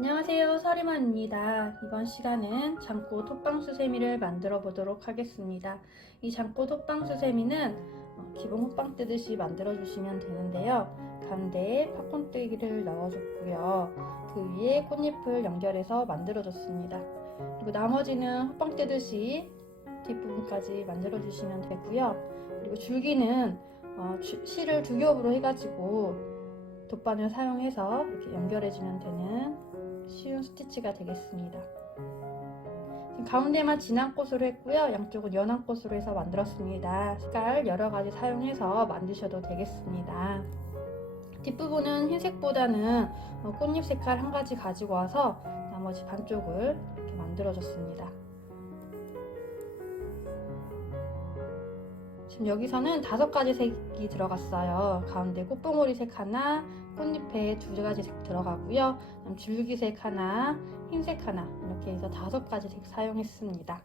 안녕하세요, 서리만입니다. 이번 시간은 장꽃 호빵수세미를 만들어 보도록 하겠습니다. 이 장꽃 호빵수세미는 기본 호빵 뜨듯이 만들어 주시면 되는데요. 가운데에 팝콘뜨기를 넣어줬고요. 그 위에 꽃잎을 연결해서 만들어 줬습니다. 그리고 나머지는 호빵 뜨듯이 뒷부분까지 만들어 주시면 되고요. 그리고 줄기는 실을 두 겹으로 해가지고 돗바늘 사용해서 이렇게 연결해주면 되는 쉬운 스티치가 되겠습니다. 지금 가운데만 진한 꽃으로 했고요. 양쪽은 연한 꽃으로 해서 만들었습니다. 색깔 여러가지 사용해서 만드셔도 되겠습니다. 뒷부분은 흰색보다는 꽃잎 색깔 한 가지 가지고 와서 나머지 반쪽을 이렇게 만들어줬습니다. 지금 여기서는 5가지 색이 들어갔어요. 가운데 꽃봉오리 색 하나, 꽃잎에 2가지 색 들어가고요. 줄기색 하나, 흰색 하나, 이렇게 해서 5가지 색 사용했습니다.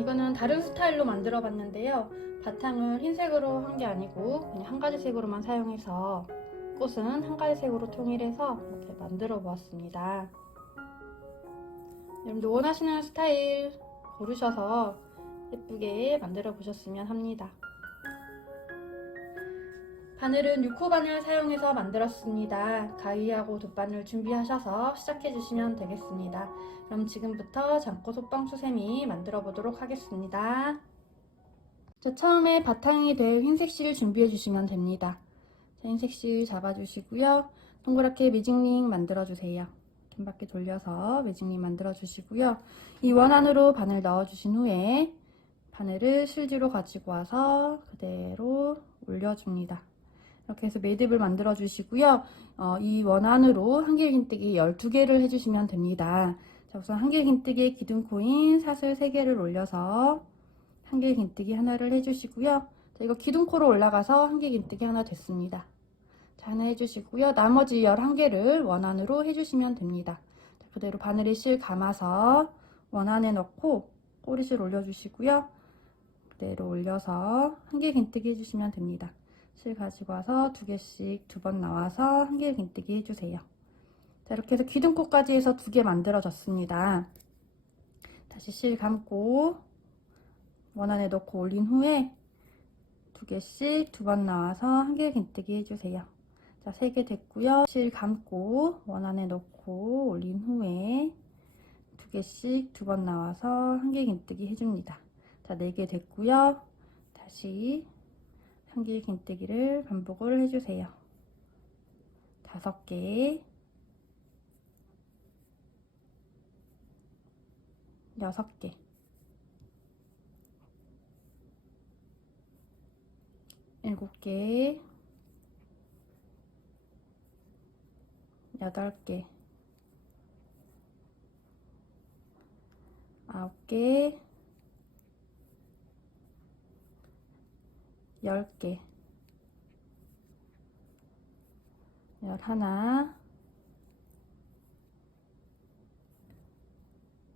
이거는 다른 스타일로 만들어 봤는데요. 바탕을 흰색으로 한 게 아니고 그냥 한 가지 색으로만 사용해서 꽃은 한 가지 색으로 통일해서 이렇게 만들어 보았습니다. 여러분들 원하시는 스타일 고르셔서 예쁘게 만들어 보셨으면 합니다. 바늘은 6호 바늘 사용해서 만들었습니다. 가위하고 돗바늘 준비하셔서 시작해 주시면 되겠습니다. 그럼 지금부터 장꽃 호빵수세미 만들어 보도록 하겠습니다. 자, 처음에 바탕이 될 흰색 실 준비해 주시면 됩니다. 자, 흰색 실 잡아 주시고요. 동그랗게 매직링 만들어 주세요. 긴 바퀴 돌려서 매직링 만들어 주시고요. 이 원 안으로 바늘 넣어 주신 후에 바늘을 실지로 가지고 와서 그대로 올려줍니다. 이렇게 해서 매듭을 만들어 주시고요. 이 원 안으로 한길긴뜨기 12개를 해주시면 됩니다. 자, 우선 한길긴뜨기에 기둥코인 사슬 3개를 올려서 한길긴뜨기 하나를 해주시고요. 자, 이거 기둥코로 올라가서 한길긴뜨기 하나 됐습니다. 자, 하나 해주시고요. 나머지 11개를 원 안으로 해주시면 됩니다. 자, 그대로 바늘에 실 감아서 원 안에 넣고 꼬리실 올려주시고요. 그대로 올려서 한길긴뜨기 해주시면 됩니다. 실 가지고 와서 2개씩 2번 나와서 한길긴뜨기 해주세요. 자, 이렇게 해서 기둥코까지 해서 2개 만들어졌습니다. 다시 실 감고 원 안에 넣고 올린 후에 2개씩 2번 나와서 한길긴뜨기 해주세요. 자, 3개 됐고요. 실 감고 원 안에 넣고 올린 후에 2개씩 2번 나와서 한길긴뜨기 해줍니다. 자, 4개 됐고요. 다시 한길긴뜨기를 반복을 해주세요. 5개, 6개, 7개, 8개, 9개, 10개, 11,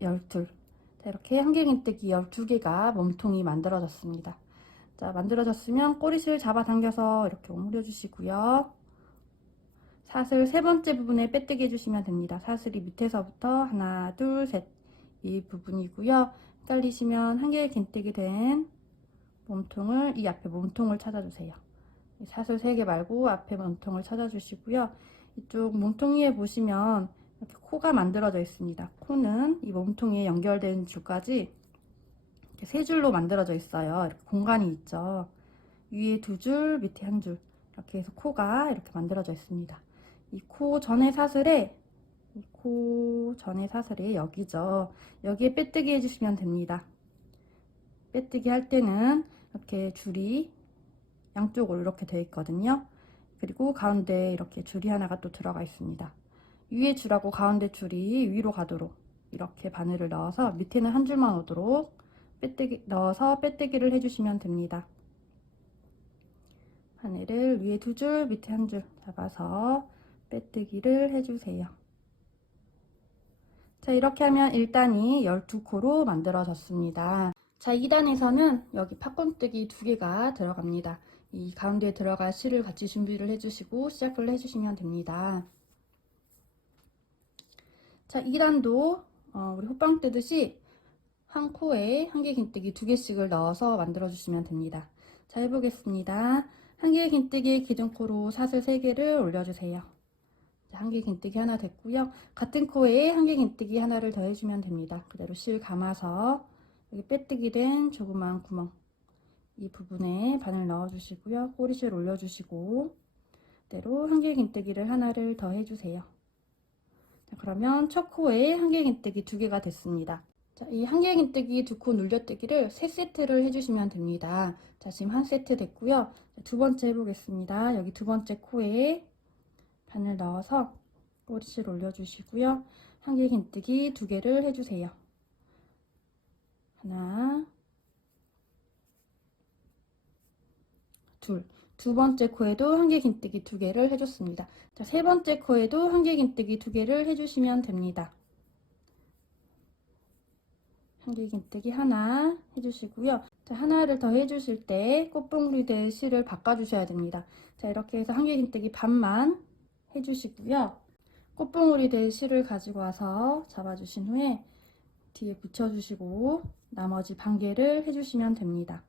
12. 자, 이렇게 한길긴뜨기 12개가 몸통이 만들어졌습니다. 자, 만들어졌으면 꼬리실 잡아당겨서 이렇게 오므려 주시고요. 사슬 3번째 부분에 빼뜨기 해주시면 됩니다. 사슬이 밑에서부터 하나, 둘, 셋 이 부분이고요. 헷갈리시면 한길긴뜨기 된 몸통을 이 앞에 몸통을 찾아주세요. 사슬 3개 말고 앞에 몸통을 찾아주시고요. 이쪽 몸통 위에 보시면 이렇게 코가 만들어져 있습니다. 코는 이 몸통에 연결된 줄까지 이렇게 3줄로 만들어져 있어요. 이렇게 공간이 있죠. 위에 2줄, 밑에 1줄 이렇게 해서 코가 이렇게 만들어져 있습니다. 이 코 전의 사슬에 여기죠. 여기에 빼뜨기 해주시면 됩니다. 빼뜨기 할 때는 이렇게 줄이 양쪽으로 이렇게 되어 있거든요. 그리고 가운데 이렇게 줄이 하나가 또 들어가 있습니다. 위에 줄하고 가운데 줄이 위로 가도록 이렇게 바늘을 넣어서 밑에는 한 줄만 오도록 넣어서 빼뜨기를 해주시면 됩니다. 바늘을 위에 2줄, 밑에 1줄 잡아서 빼뜨기를 해주세요. 자, 이렇게 하면 1단이 12코로 만들어졌습니다. 자, 2단에서는 여기 팥꿈뜨기 2개가 들어갑니다. 이 가운데에 들어갈 실을 같이 준비를 해주시고 시작을 해주시면 됩니다. 자, 2단도 우리 호빵 뜨듯이 한 코에 한개 긴뜨기 2개씩을 넣어서 만들어 주시면 됩니다. 자, 해보겠습니다. 한개 긴뜨기 기둥코로 사슬 3개를 올려주세요. 한개 긴뜨기 하나 됐고요. 같은 코에 한개 긴뜨기 하나를 더 해주면 됩니다. 그대로 실 감아서 여기 빼뜨기 된 조그만 구멍 이 부분에 바늘 넣어 주시고요. 꼬리실 올려 주시고 그대로 한개 긴뜨기를 하나를 더 해주세요. 자, 그러면 첫 코에 한개 긴뜨기 2개가 됐습니다. 자, 이 한개 긴뜨기 2코 눌려뜨기를 3세트를 해주시면 됩니다. 자, 지금 1세트 됐고요. 자, 2번째 해보겠습니다. 여기 2번째 코에 바늘 넣어서 꼬리실 올려주시고요. 한개 긴뜨기 2개를 해주세요. 하나, 둘. 2번째 코에도 한개 긴뜨기 2개를 해줬습니다. 자, 3번째 코에도 한개 긴뜨기 2개를 해주시면 됩니다. 한개 긴뜨기 하나 해주시고요. 자, 하나를 더 해주실 때 꽃봉오리 될 실을 바꿔주셔야 됩니다. 자, 이렇게 해서 한개 긴뜨기 반만 해주시고요. 꽃봉오리 될 실을 가지고 와서 잡아주신 후에 뒤에 붙여주시고 나머지 반개를 해주시면 됩니다.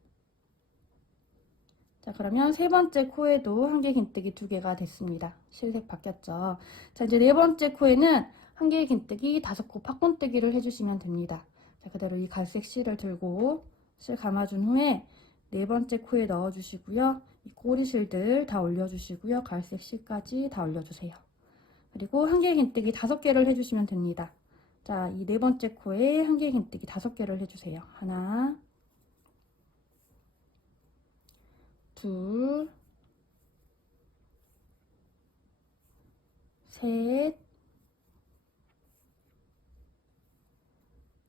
자, 그러면 3번째 코에도 한개 긴뜨기 2개가 됐습니다. 실색 바뀌었죠. 자, 이제 4번째 코에는 한개 긴뜨기 5코 팥꿈뜨기를 해주시면 됩니다. 자, 그대로 이 갈색 실을 들고 실 감아준 후에 4번째 코에 넣어주시고요. 이 꼬리실들 다 올려주시고요. 갈색 실까지 다 올려주세요. 그리고 한개 긴뜨기 5개를 해주시면 됩니다. 자, 이 4번째 코에 한개 긴뜨기 5개를 해주세요. 하나, 둘, 셋,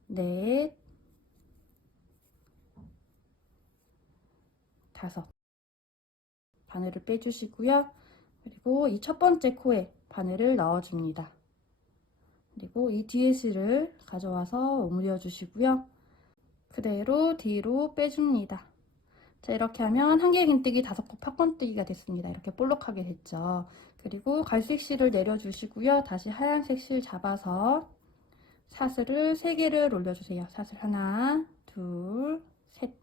넷, 5. 바늘을 빼주시고요. 그리고 이 첫 번째 코에 바늘을 넣어줍니다. 그리고 이 뒤에 실을 가져와서 오므려 주시고요. 그대로 뒤로 빼줍니다. 자, 이렇게 하면 한개 긴뜨기 5코 팥꿈뜨기가 됐습니다. 이렇게 볼록하게 됐죠. 그리고 갈색 실을 내려주시고요. 다시 하얀색 실 잡아서 사슬을 3개를 올려주세요. 사슬 하나, 둘, 셋.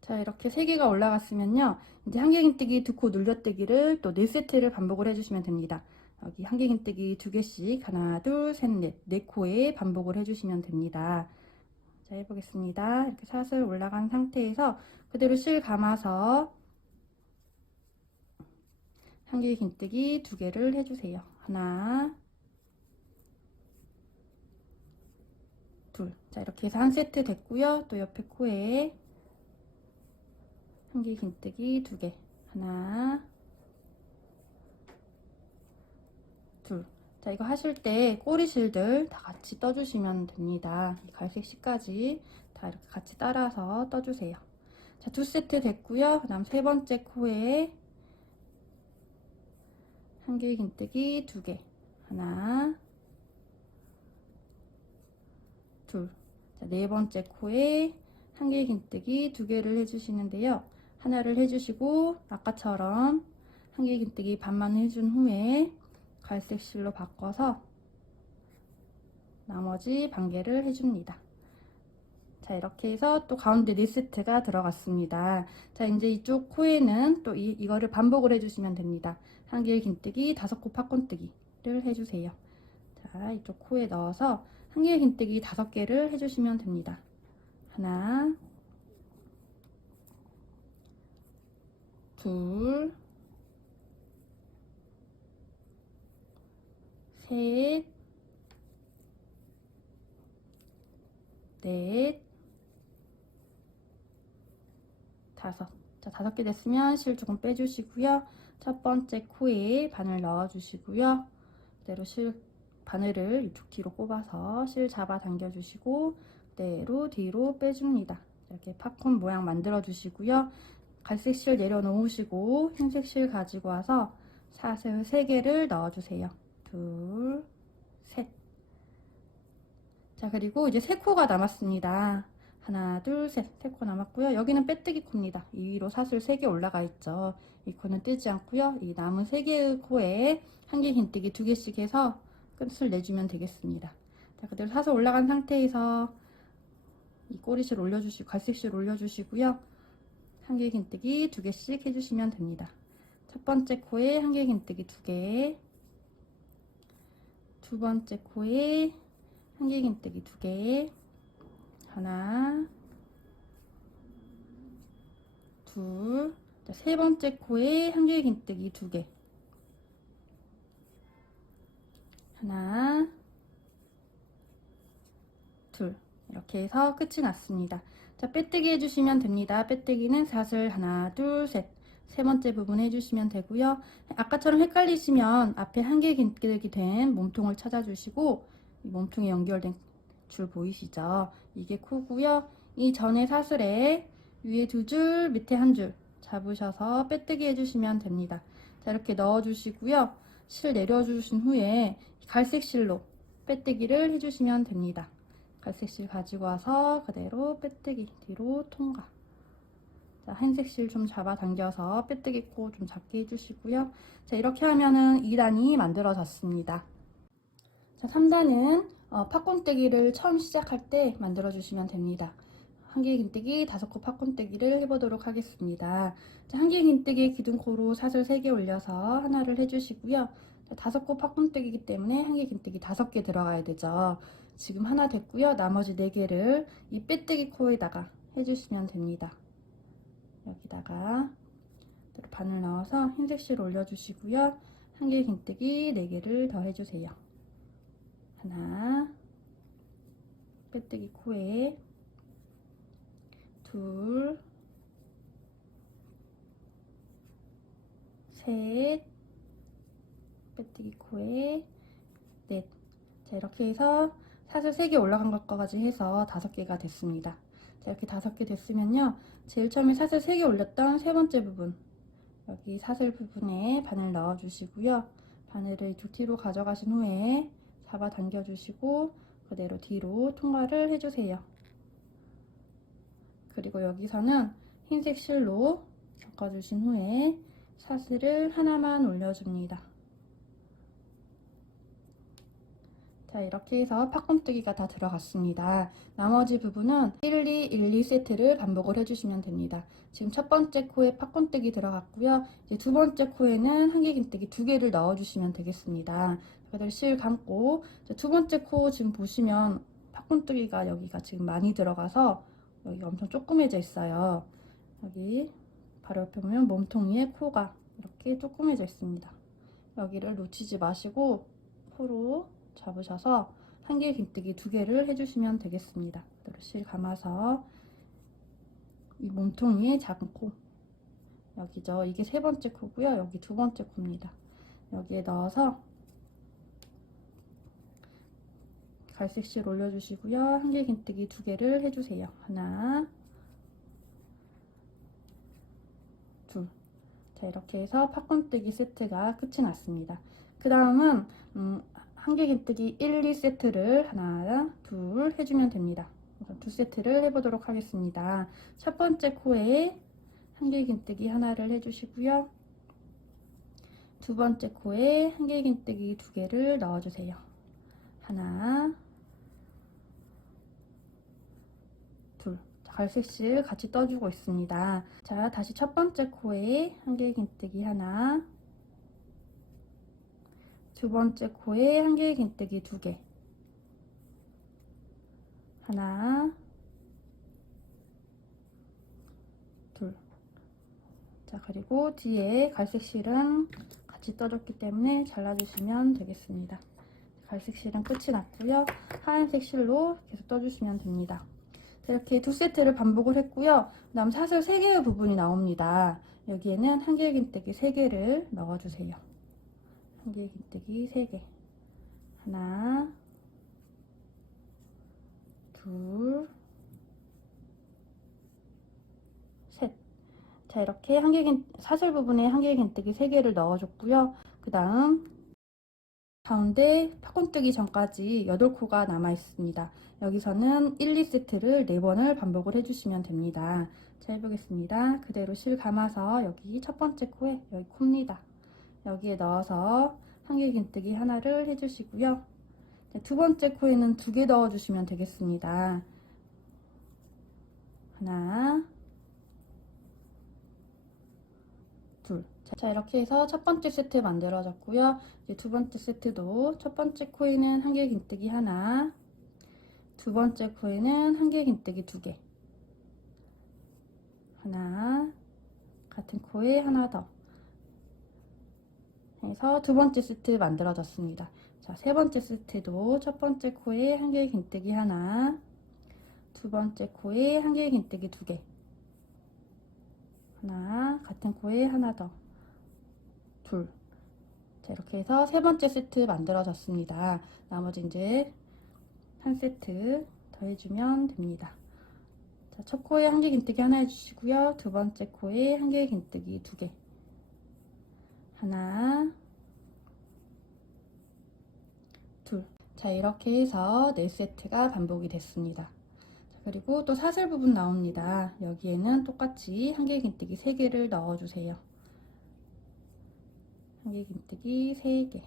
자, 이렇게 3개가 올라갔으면요. 이제 한개 긴뜨기 2코 눌려뜨기를 또 4세트를 반복을 해주시면 됩니다. 여기 한개 긴뜨기 2개씩 하나, 둘, 셋, 넷, 4코에 반복을 해주시면 됩니다. 자, 해보겠습니다. 이렇게 사슬 올라간 상태에서 그대로 실 감아서 한개 긴뜨기 2개를 해주세요. 하나, 둘. 자, 이렇게 해서 한 세트 됐고요. 또 옆에 코에 한개 긴뜨기 2개. 하나, 둘. 자, 이거 하실 때 꼬리실들 다 같이 떠주시면 됩니다. 이 갈색 실까지 다 이렇게 같이 따라서 떠주세요. 자, 2세트 됐고요. 그 다음 3번째 코에 한개 긴뜨기 2개. 하나, 둘. 자, 4번째 코에 한개 긴뜨기 2개를 해주시는데요. 하나를 해주시고 아까처럼 한개 긴뜨기 반만 해준 후에 갈색 실로 바꿔서 나머지 반개를 해줍니다. 자, 이렇게 해서 또 가운데 4세트가 들어갔습니다. 자, 이제 이쪽 코에는 또 이거를 반복을 해주시면 됩니다. 한개 긴뜨기 5코 팥꿈뜨기를 해주세요. 자, 이쪽 코에 넣어서 한개 긴뜨기 5개를 해주시면 됩니다. 하나, 둘, 셋, 넷, 5. 자, 5개 됐으면 실 조금 빼주시고요. 첫 번째 코에 바늘 넣어주시고요. 그대로 실 바늘을 이쪽 뒤로 꼽아서 실 잡아 당겨주시고 그대로 뒤로 빼줍니다. 이렇게 팝콘 모양 만들어 주시고요. 갈색 실 내려놓으시고 흰색 실 가지고 와서 사슬 3개를 넣어주세요. 둘, 셋. 자, 그리고 이제 3코가 남았습니다. 하나, 둘, 셋. 3코 남았고요. 여기는 빼뜨기 코입니다. 이 위로 사슬 3개 올라가 있죠. 이 코는 뜨지 않고요. 이 남은 3개의 코에 한 개 긴뜨기 2개씩 해서 끝을 내주면 되겠습니다. 자, 그대로 사슬 올라간 상태에서 이 꼬리실 올려주시고 갈색실 올려주시고요. 한 개 긴뜨기 2개씩 해주시면 됩니다. 첫 번째 코에 한 개 긴뜨기 2개, 두 번째 코에 한 개 긴뜨기 2개, 하나, 둘, 자, 세 번째 코에 한 개 긴뜨기 2개, 하나, 둘. 이렇게 해서 끝이 났습니다. 자, 빼뜨기 해주시면 됩니다. 빼뜨기는 사슬 하나, 둘, 셋. 세 번째 부분 해주시면 되고요. 아까처럼 헷갈리시면 앞에 한 개 긴뜨기 된 몸통을 찾아주시고, 이 몸통에 연결된 줄 보이시죠? 이게 코고요. 이 전에 사슬에 위에 2줄, 밑에 1줄 잡으셔서 빼뜨기 해주시면 됩니다. 자, 이렇게 넣어주시고요. 실 내려주신 후에 갈색 실로 빼뜨기를 해주시면 됩니다. 갈색 실 가지고 와서 그대로 빼뜨기 뒤로 통과. 자, 흰색 실 좀 잡아당겨서 빼뜨기 코 좀 잡게 해주시고요. 자, 이렇게 하면은 2단이 만들어졌습니다. 자, 3단은 팥곤뜨기를 처음 시작할 때 만들어 주시면 됩니다. 한 개 긴뜨기 5코 팥곤뜨기를 해보도록 하겠습니다. 자, 한 개 긴뜨기 기둥코로 사슬 3개 올려서 하나를 해주시고요. 자, 5코 팥곤뜨기이기 때문에 한 개 긴뜨기 5개 들어가야 되죠. 지금 하나 됐고요. 나머지 4개를 이 빼뜨기 코에다가 해주시면 됩니다. 여기다가 바늘 넣어서 흰색 실 올려주시고요. 한 개 긴뜨기 4개를 더 해주세요. 하나, 빼뜨기 코에 둘, 셋, 빼뜨기 코에 넷. 자, 이렇게 해서 사슬 3개 올라간 것까지 해서 5개가 됐습니다. 자, 이렇게 5개 됐으면요. 제일 처음에 사슬 3개 올렸던 세 번째 부분, 여기 사슬 부분에 바늘 넣어 주시고요. 바늘을 이쪽 뒤로 가져가신 후에 잡아당겨 주시고 그대로 뒤로 통과를 해주세요. 그리고 여기서는 흰색 실로 섞어주신 후에 사슬을 하나만 올려줍니다. 자, 이렇게 해서 팥꿈뜨기가 다 들어갔습니다. 나머지 부분은 1, 2, 1, 2세트를 반복을 해주시면 됩니다. 지금 첫 번째 코에 팥꿈뜨기 들어갔고요. 이제 두 번째 코에는 한 개 긴뜨기 2개를 넣어주시면 되겠습니다. 그대로 실 감고, 두 번째 코 지금 보시면 팥꿈뜨기가 여기가 지금 많이 들어가서 여기 엄청 조그매져 있어요. 여기 바로 옆에 보면 몸통 위에 코가 이렇게 조그매져 있습니다. 여기를 놓치지 마시고 코로 잡으셔서 한 개 긴뜨기 2개를 해주시면 되겠습니다. 그대로 실 감아서 이 몸통 위에 작은 코, 여기죠. 이게 세 번째 코고요. 여기 두 번째 코입니다. 여기에 넣어서 갈색 실 올려주시고요. 한 개 긴뜨기 2개를 해주세요. 하나, 둘. 자, 이렇게 해서 팥꿈뜨기 세트가 끝이 났습니다. 그 다음은 한 개 긴뜨기 1, 2세트를 하나, 둘 해주면 됩니다. 우선 2세트를 해보도록 하겠습니다. 첫 번째 코에 한 개 긴뜨기 하나를 해주시고요. 두 번째 코에 한 개 긴뜨기 2개를 넣어주세요. 하나, 둘. 갈색 실 같이 떠주고 있습니다. 자, 다시 첫 번째 코에 한 개 긴뜨기 하나, 두 번째 코에 한 개 긴뜨기 2개, 하나, 둘. 자, 그리고 뒤에 갈색 실은 같이 떠줬기 때문에 잘라주시면 되겠습니다. 갈색 실은 끝이 났고요. 하얀색 실로 계속 떠주시면 됩니다. 자, 이렇게 2세트를 반복을 했고요. 그 다음 사슬 3개의 부분이 나옵니다. 여기에는 한 개 긴뜨기 3개를 넣어주세요. 한 개 긴뜨기 3개, 하나, 둘, 셋. 자, 이렇게 사슬 부분에 한길 긴뜨기 3개를 넣어줬고요. 그 다음 가운데 팝콘 뜨기 전까지 8코가 남아 있습니다. 여기서는 1, 2세트를 4번을 반복을 해주시면 됩니다. 자, 해보겠습니다. 그대로 실 감아서 여기 첫 번째 코에 여기 코입니다. 여기에 넣어서 한길 긴뜨기 하나를 해주시고요. 두 번째 코에는 2개 넣어주시면 되겠습니다. 하나, 둘. 자, 이렇게 해서 첫 번째 세트 만들어졌고요. 이제 두 번째 세트도 첫 번째 코에는 한길 긴뜨기 하나, 두 번째 코에는 한길 긴뜨기 2개, 하나, 같은 코에 하나 더 해서 두 번째 세트 만들어졌습니다. 자, 세 번째 세트도 첫 번째 코에 한길 긴뜨기 하나, 두 번째 코에 한길 긴뜨기 2개, 하나, 같은 코에 하나 더, 둘. 자, 이렇게 해서 세 번째 세트 만들어졌습니다. 나머지 이제 한 세트 더 해주면 됩니다. 자, 첫 코에 한길 긴뜨기 하나 해주시고요. 두 번째 코에 한길 긴뜨기 2개, 하나, 둘. 자, 이렇게 해서 4세트가 반복이 됐습니다. 자, 그리고 또 사슬 부분 나옵니다. 여기에는 똑같이 한길 긴뜨기 3개를 넣어주세요. 한길 긴뜨기 3개.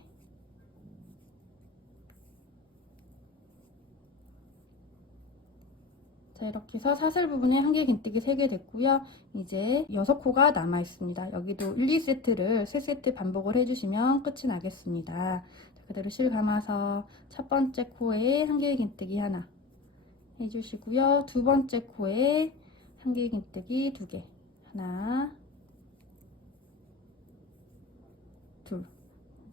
자, 이렇게 해서 사슬 부분에 한길 긴뜨기 3개 됐고요. 이제 6코가 남아 있습니다. 여기도 1, 2세트를 3세트 반복을 해주시면 끝이 나겠습니다. 자, 그대로 실 감아서 첫 번째 코에 한길 긴뜨기 하나 해주시고요. 두 번째 코에 한길 긴뜨기 2개, 하나, 둘.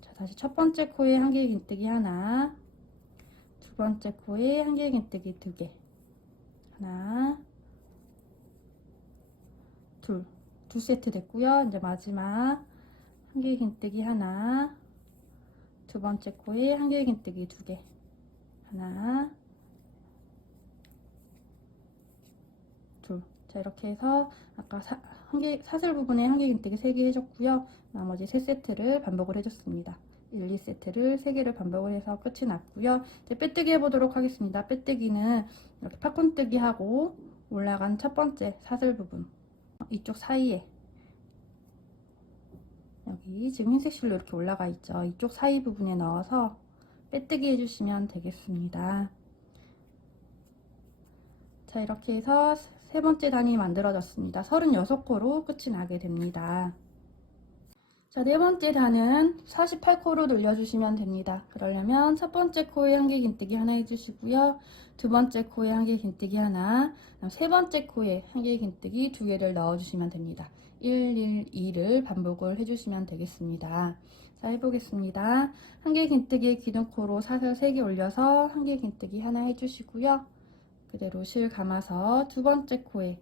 자, 다시 첫 번째 코에 한길 긴뜨기 하나, 두 번째 코에 한길 긴뜨기 2개, 하나, 둘. 2세트 됐고요. 이제 마지막 한길 긴뜨기 하나, 두 번째 코에 한길 긴뜨기 2개, 하나, 둘. 자, 이렇게 해서 아까 사슬 부분에 한길 긴뜨기 3개 해줬고요. 나머지 3세트를 반복을 해줬습니다. 1, 2세트를 3개를 반복을 해서 끝이 났고요. 이제 빼뜨기 해보도록 하겠습니다. 빼뜨기는 이렇게 팝콘뜨기 하고 올라간 첫 번째 사슬 부분 이쪽 사이에 여기 지금 흰색 실로 이렇게 올라가 있죠. 이쪽 사이 부분에 넣어서 빼뜨기 해주시면 되겠습니다. 자, 이렇게 해서 세 번째 단이 만들어졌습니다. 36코로 끝이 나게 됩니다. 자, 네 번째 단은 48코로 늘려주시면 됩니다. 그러려면 첫 번째 코에 한길 긴뜨기 하나 해주시고요. 두 번째 코에 한길 긴뜨기 하나, 세 번째 코에 한길 긴뜨기 2개를 넣어주시면 됩니다. 1, 1, 2를 반복을 해주시면 되겠습니다. 자, 해보겠습니다. 한길 긴뜨기 기둥코로 사슬 3개 올려서 한길 긴뜨기 하나 해주시고요. 그대로 실 감아서 두 번째 코에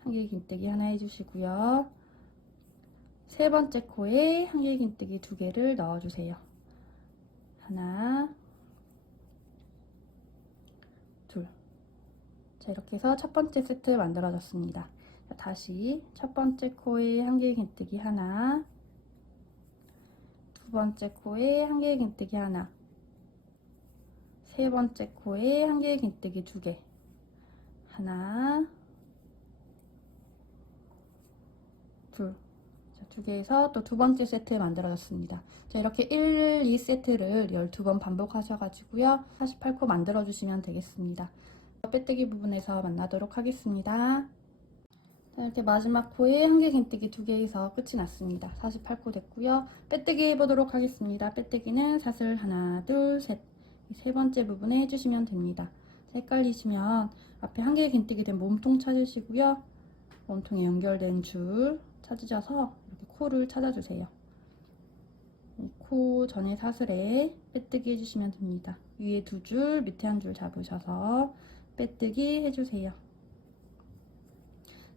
한길 긴뜨기 하나 해주시고요. 세 번째 코에 한길 긴뜨기 2개를 넣어주세요. 하나, 둘. 자, 이렇게 해서 첫 번째 세트 만들어졌습니다. 자, 다시 첫 번째 코에 한길 긴뜨기 하나, 두 번째 코에 한길 긴뜨기 하나, 세 번째 코에 한길 긴뜨기 2개, 하나, 둘. 2개에서 또 두 번째 세트 만들어졌습니다. 자, 이렇게 1, 2세트를 12번 반복하셔가지고요. 48코 만들어주시면 되겠습니다. 빼뜨기 부분에서 만나도록 하겠습니다. 자, 이렇게 마지막 코에 한길 긴뜨기 2개에서 끝이 났습니다. 48코 됐고요. 빼뜨기 해보도록 하겠습니다. 빼뜨기는 사슬 하나, 둘, 셋. 세 번째 부분에 해주시면 됩니다. 자, 헷갈리시면 앞에 한길 긴뜨기 된 몸통 찾으시고요. 몸통에 연결된 줄 찾으셔서 이렇게 코를 찾아주세요. 코 전에 사슬에 빼뜨기 해주시면 됩니다. 위에 2줄, 밑에 1줄 잡으셔서 빼뜨기 해주세요.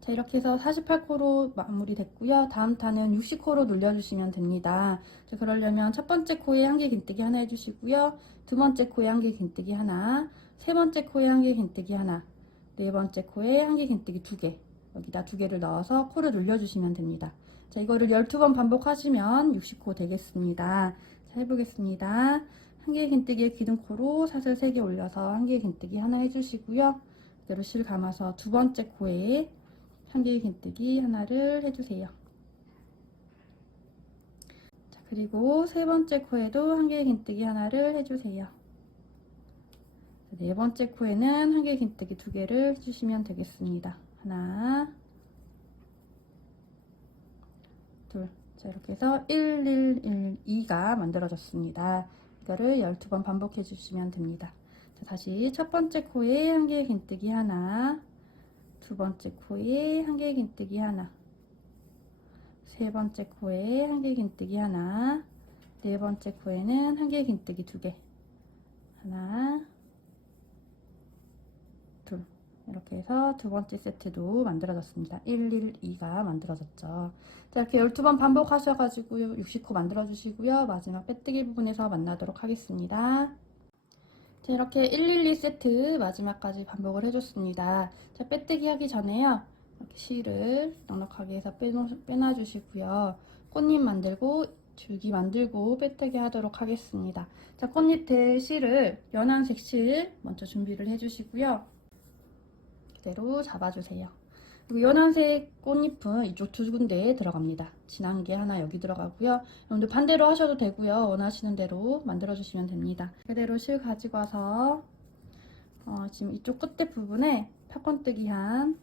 자, 이렇게 해서 48코로 마무리 됐고요. 다음 탄은 60코로 눌려주시면 됩니다. 자, 그러려면 첫 번째 코에 한길 긴뜨기 하나 해주시고요. 두 번째 코에 한길 긴뜨기 하나, 세 번째 코에 한길 긴뜨기 하나, 네 번째 코에 한길 긴뜨기 2개, 여기다 2개를 넣어서 코를 눌려주시면 됩니다. 자, 이거를 12번 반복하시면 60코 되겠습니다. 자, 해보겠습니다. 1개의 긴뜨기에 기둥코로 사슬 3개 올려서 1개의 긴뜨기 하나 해주시고요. 그대로 실 감아서 2번째 코에 1개의 긴뜨기 하나를 해주세요. 자, 그리고 3번째 코에도 1개의 긴뜨기 하나를 해주세요. 4번째 코에는 1개의 긴뜨기 2개를 해주시면 되겠습니다. 하나, 둘. 자, 이렇게 해서 1, 1, 1, 2가 만들어졌습니다. 이거를 12번 반복해 주시면 됩니다. 자, 다시 첫 번째 코에 1개의 긴뜨기 하나, 두 번째 코에 1개의 긴뜨기 하나, 세 번째 코에 1개의 긴뜨기 하나, 네 번째 코에는 1개의 긴뜨기 2개, 하나, 둘. 이렇게 해서 두 번째 세트도 만들어졌습니다. 1, 1, 2가 만들어졌죠. 자, 이렇게 12번 반복하셔가지고 60코 만들어주시고요. 마지막 빼뜨기 부분에서 만나도록 하겠습니다. 자, 이렇게 112 세트 마지막까지 반복을 해줬습니다. 자, 빼뜨기 하기 전에요. 이렇게 실을 넉넉하게 해서 빼놔주시고요. 꽃잎 만들고 줄기 만들고 빼뜨기 하도록 하겠습니다. 자, 꽃잎 될 실을 연한색 실 먼저 준비를 해주시고요. 그대로 잡아주세요. 그리고 연한색 꽃잎은 이쪽 2군데에 들어갑니다. 진한 게 하나 여기 들어가고요. 여러분들 반대로 하셔도 되고요. 원하시는 대로 만들어주시면 됩니다. 그대로 실 가지고 와서 지금 이쪽 끝에 부분에 팝콘뜨기 한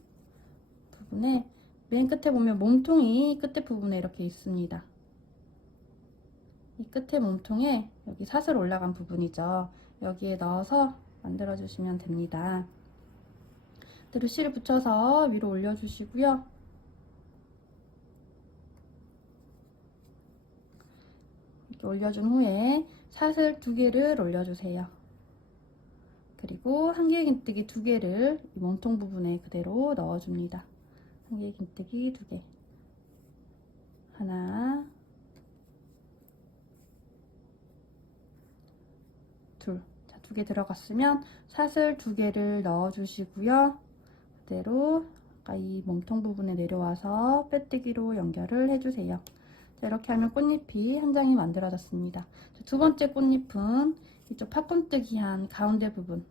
부분에 맨 끝에 보면 몸통이 끝에 부분에 이렇게 있습니다. 이 끝에 몸통에 여기 사슬 올라간 부분이죠. 여기에 넣어서 만들어주시면 됩니다. 그대로 실을 붙여서 위로 올려주시고요. 이렇게 올려준 후에 사슬 2개를 올려주세요. 그리고 1개의 긴뜨기 2개를 이 몸통 부분에 그대로 넣어줍니다. 1개의 긴뜨기 2개, 하나, 둘. 자, 2개 들어갔으면 사슬 2개를 넣어주시고요. 그대로 아까 이 몸통 부분에 내려와서 빼뜨기로 연결을 해주세요. 자, 이렇게 하면 꽃잎이 한 장이 만들어졌습니다. 자, 두 번째 꽃잎은 이쪽 팝콘뜨기 한 가운데 부분,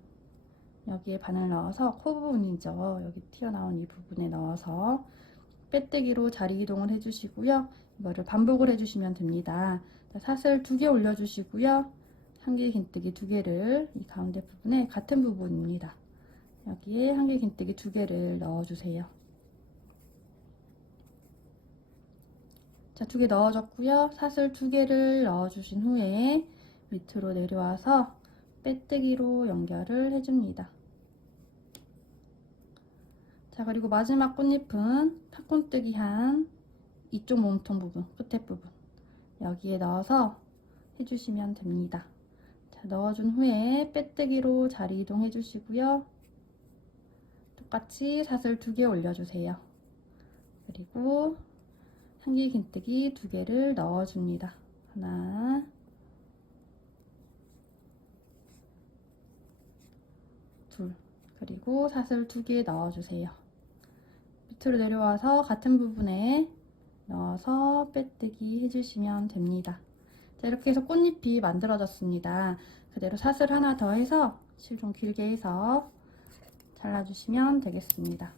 여기에 바늘 넣어서 코 부분이죠. 여기 튀어나온 이 부분에 넣어서 빼뜨기로 자리 이동을 해주시고요. 이거를 반복을 해주시면 됩니다. 자, 사슬 2개 올려주시고요. 1개의 긴뜨기 2개를 이 가운데 부분에 같은 부분입니다. 여기에 1개의 긴뜨기 2개를 넣어주세요. 자, 2개 넣어줬고요. 사슬 2개를 넣어주신 후에 밑으로 내려와서 빼뜨기로 연결을 해줍니다. 자, 그리고 마지막 꽃잎은 팝콘뜨기 한 이쪽 몸통 부분, 끝에 부분 여기에 넣어서 해주시면 됩니다. 자, 넣어준 후에 빼뜨기로 자리 이동해 주시고요. 똑같이 사슬 2개 올려주세요. 그리고 1개의 긴뜨기 2개를 넣어줍니다. 하나, 둘. 그리고 사슬 2개 넣어주세요. 밑으로 내려와서 같은 부분에 넣어서 빼뜨기 해주시면 됩니다. 자, 이렇게 해서 꽃잎이 만들어졌습니다. 그대로 사슬 하나 더 해서 실 좀 길게 해서 잘라주시면 되겠습니다.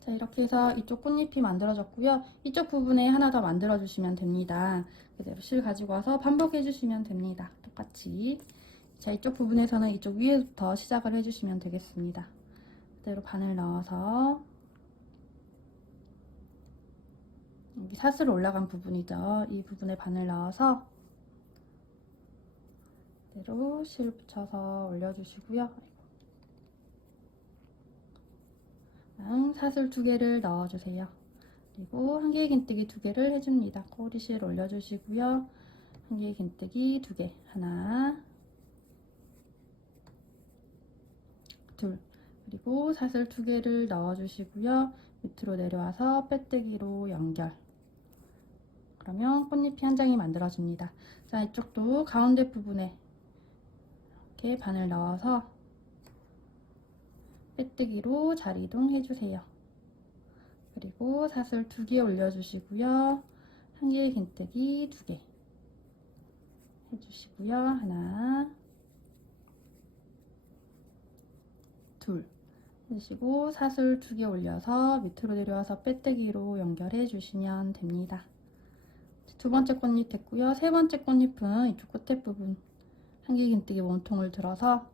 자, 이렇게 해서 이쪽 꽃잎이 만들어졌고요. 이쪽 부분에 하나 더 만들어 주시면 됩니다. 그대로 실 가지고 와서 반복해 주시면 됩니다. 똑같이. 자, 이쪽 부분에서는 이쪽 위에부터 시작을 해주시면 되겠습니다. 그대로 바늘 넣어서 여기 사슬 올라간 부분이죠. 이 부분에 바늘 넣어서 그대로 실 붙여서 올려주시고요. 사슬 2개를 넣어주세요. 그리고 1개의 긴뜨기 2개를 해줍니다. 꼬리실 올려주시고요. 1개의 긴뜨기 2개, 하나, 둘. 그리고 사슬 2개를 넣어주시고요. 밑으로 내려와서 빼뜨기로 연결. 그러면 꽃잎이 한 장이 만들어집니다. 자, 이쪽도 가운데 부분에 이렇게 바늘 넣어서 빼뜨기로 자리 이동 해주세요. 그리고 사슬 2개 올려주시고요. 한 개의 긴뜨기 2개 해주시고요. 하나, 둘 해주시고 사슬 2개 올려서 밑으로 내려와서 빼뜨기로 연결해 주시면 됩니다. 두 번째 꽃잎 됐고요. 세 번째 꽃잎은 이쪽 끝에 부분 한 개 긴뜨기 몸통을 들어서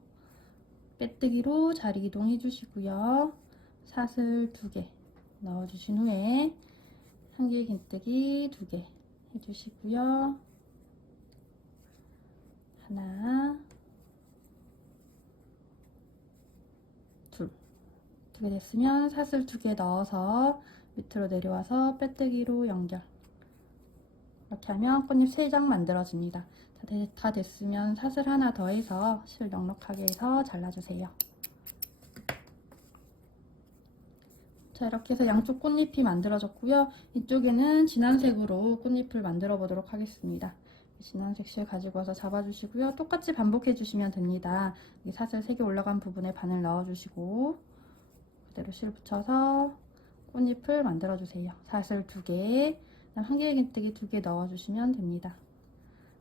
빼뜨기로 자리 이동해 주시고요. 사슬 2개 넣어주신 후에 한 개 긴뜨기 2개 해주시고요. 하나, 둘. 2개 됐으면 사슬 2개 넣어서 밑으로 내려와서 빼뜨기로 연결. 이렇게 하면 꽃잎 3장 만들어집니다. 다 됐으면 사슬 하나 더 해서 실 넉넉하게 해서 잘라주세요. 자, 이렇게 해서 양쪽 꽃잎이 만들어졌고요. 이쪽에는 진한 색으로 꽃잎을 만들어 보도록 하겠습니다. 진한색 실 가지고 와서 잡아주시고요. 똑같이 반복해 주시면 됩니다. 사슬 3개 올라간 부분에 바늘 넣어주시고 그대로 실 붙여서 꽃잎을 만들어 주세요. 사슬 2개, 한 개의 긴뜨기 2개 넣어주시면 됩니다.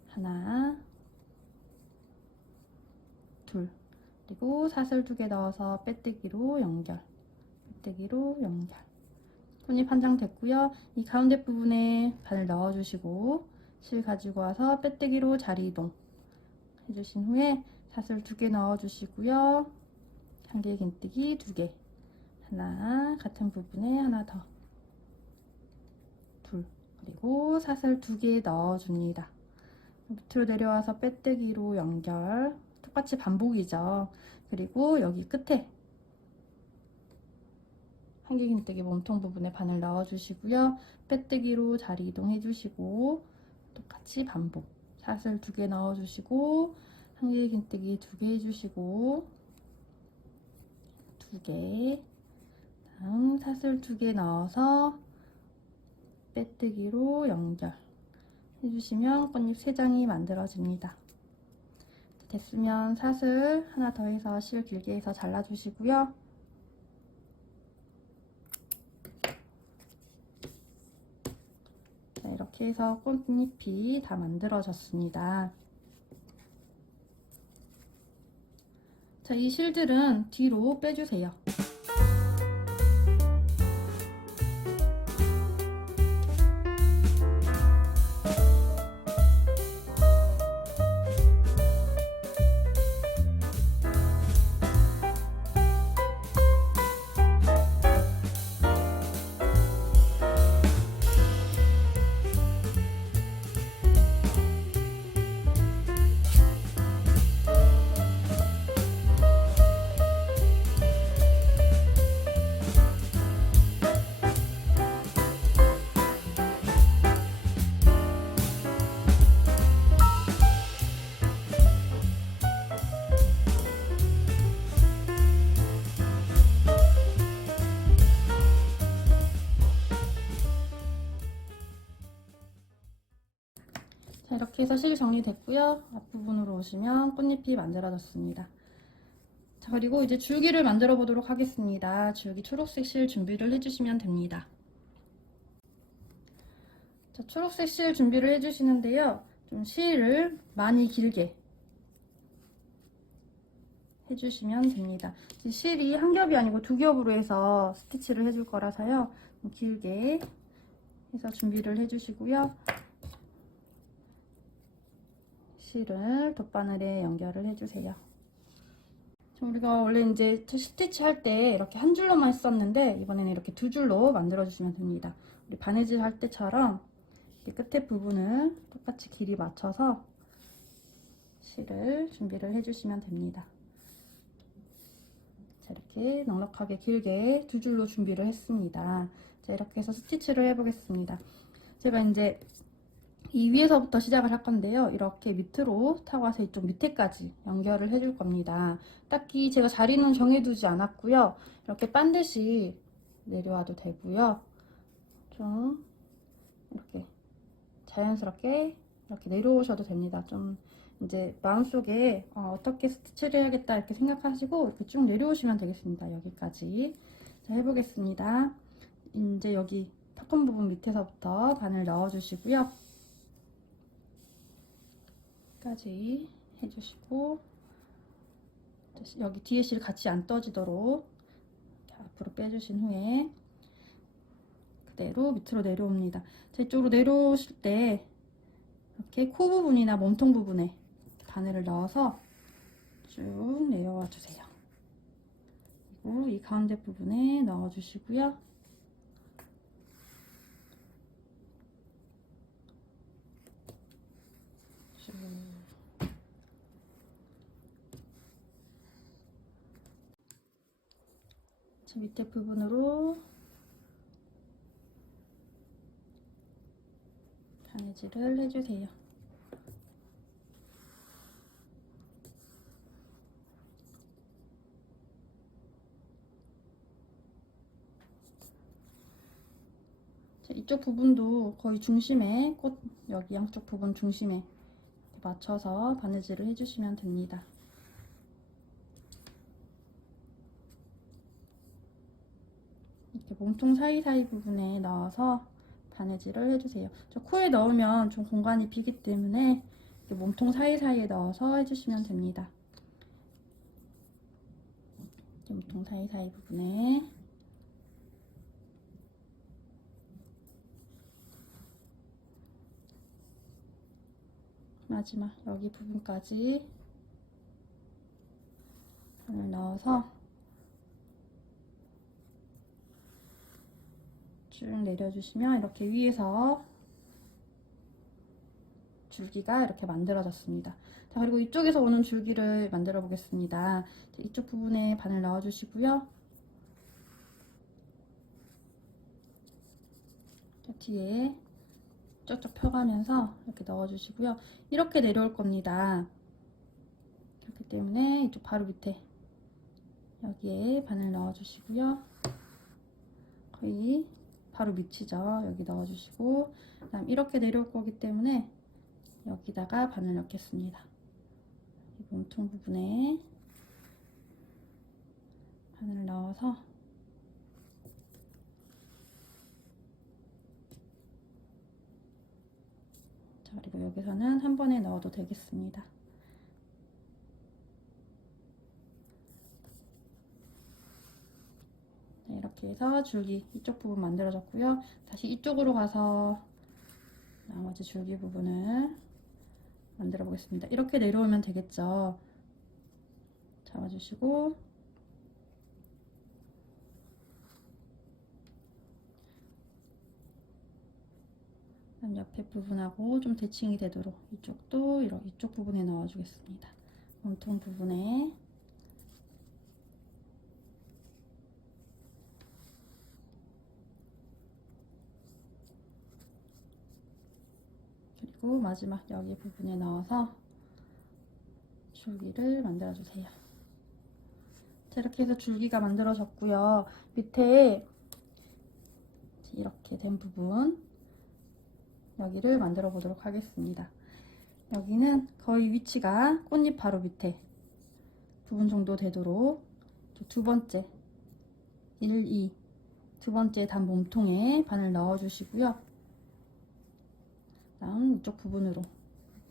하나, 둘, 그리고 사슬 2개 넣어서 빼뜨기로 연결, 빼뜨기로 연결. 꽃잎 한 장 됐고요. 이 가운데 부분에 바늘 넣어주시고 실 가지고 와서 빼뜨기로 자리 이동 해주신 후에 사슬 2개 넣어주시고요. 한 개의 긴뜨기 2개, 하나, 같은 부분에 하나 더, 둘, 그리고 사슬 2개 넣어줍니다. 밑으로 내려와서 빼뜨기로 연결, 똑같이 반복이죠. 그리고 여기 끝에 한 개 긴뜨기 몸통 부분에 바늘 넣어주시고요. 빼뜨기로 자리 이동해 주시고 똑같이 반복. 사슬 2개 넣어주시고 한 개 긴뜨기 2개 해주시고 2개, 다음 사슬 2개 넣어서 빼뜨기로 연결 해주시면 꽃잎 3장이 만들어집니다. 됐으면 사슬 하나 더 해서 실 길게 해서 잘라주시고요. 자, 이렇게 해서 꽃잎이 다 만들어졌습니다. 자, 이 실들은 뒤로 빼주세요. 자, 이렇게 해서 실 정리됐고요. 앞부분으로 오시면 꽃잎이 만들어졌습니다. 자, 그리고 이제 줄기를 만들어 보도록 하겠습니다. 줄기 초록색 실 준비를 해주시면 됩니다. 자, 초록색 실 준비를 해주시는데요. 좀 실을 많이 길게 해주시면 됩니다. 실이 한 겹이 아니고 2겹으로 해서 스티치를 해줄 거라서요. 좀 길게 해서 준비를 해주시고요. 실을 돗바늘에 연결을 해주세요. 우리가 원래 이제 스티치 할 때 이렇게 한 줄로만 했었는데 이번에는 이렇게 2줄로 만들어 주시면 됩니다. 우리 바느질 할 때처럼 끝에 부분을 똑같이 길이 맞춰서 실을 준비를 해주시면 됩니다. 자, 이렇게 넉넉하게 길게 2줄로 준비를 했습니다. 자, 이렇게 해서 스티치를 해보겠습니다. 제가 이제 이 위에서부터 시작을 할 건데요. 이렇게 밑으로 타고 와서 이쪽 밑에까지 연결을 해줄 겁니다. 딱히 제가 자리는 정해두지 않았고요. 이렇게 반드시 내려와도 되고요. 좀 이렇게 자연스럽게 이렇게 내려오셔도 됩니다. 좀 이제 마음속에 어떻게 스티치를 해야겠다 이렇게 생각하시고 이렇게 쭉 내려오시면 되겠습니다. 여기까지. 자, 해보겠습니다. 이제 여기 팝콘 부분 밑에서부터 바늘 넣어주시고요. 까지 해주시고, 여기 뒤에 실 같이 안 떠지도록 앞으로 빼주신 후에 그대로 밑으로 내려옵니다. 자, 이쪽으로 내려오실 때 이렇게 코 부분이나 몸통 부분에 바늘을 넣어서 쭉 내려와 주세요. 그리고 이 가운데 부분에 넣어 주시고요. 쭉. 자, 밑에 부분으로 바느질을 해주세요. 자, 이쪽 부분도 거의 중심에, 꽃 여기 양쪽 부분 중심에 맞춰서 바느질을 해주시면 됩니다. 이렇게 몸통 사이사이 부분에 넣어서 바느질을 해주세요. 저 코에 넣으면 좀 공간이 비기 때문에 몸통 사이사이에 넣어서 해주시면 됩니다. 몸통 사이사이 부분에 마지막 여기 부분까지 바늘 넣어서 쭉 내려주시면 이렇게 위에서 줄기가 이렇게 만들어졌습니다. 자, 그리고 이쪽에서 오는 줄기를 만들어 보겠습니다. 이쪽 부분에 바늘 넣어 주시고요. 뒤에 쭉쭉 펴가면서 이렇게 넣어 주시고요. 이렇게 내려올 겁니다. 그렇기 때문에 이쪽 바로 밑에 여기에 바늘 넣어 주시고요. 거의 바로 밑이죠. 여기 넣어 주시고, 그다음 이렇게 내려올 거기 때문에 여기다가 바늘 넣겠습니다. 이 몸통 부분에 바늘을 넣어서 자, 그리고 여기서는 한 번에 넣어도 되겠습니다. 네, 이렇게 해서 줄기 이쪽 부분 만들어졌고요. 다시 이쪽으로 가서 나머지 줄기 부분을 만들어 보겠습니다. 이렇게 내려오면 되겠죠. 잡아주시고, 그다음 옆에 부분하고 좀 대칭이 되도록 이쪽도 이쪽 부분에 넣어주겠습니다. 몸통 부분에 그리고 마지막 여기 부분에 넣어서 줄기를 만들어 주세요. 자, 이렇게 해서 줄기가 만들어졌고요. 밑에 이렇게 된 부분 여기를 만들어 보도록 하겠습니다. 여기는 거의 위치가 꽃잎 바로 밑에 부분 정도 되도록 두 번째 1, 2 두 번째 단 몸통에 바늘 넣어 주시고요. 다음 이쪽 부분으로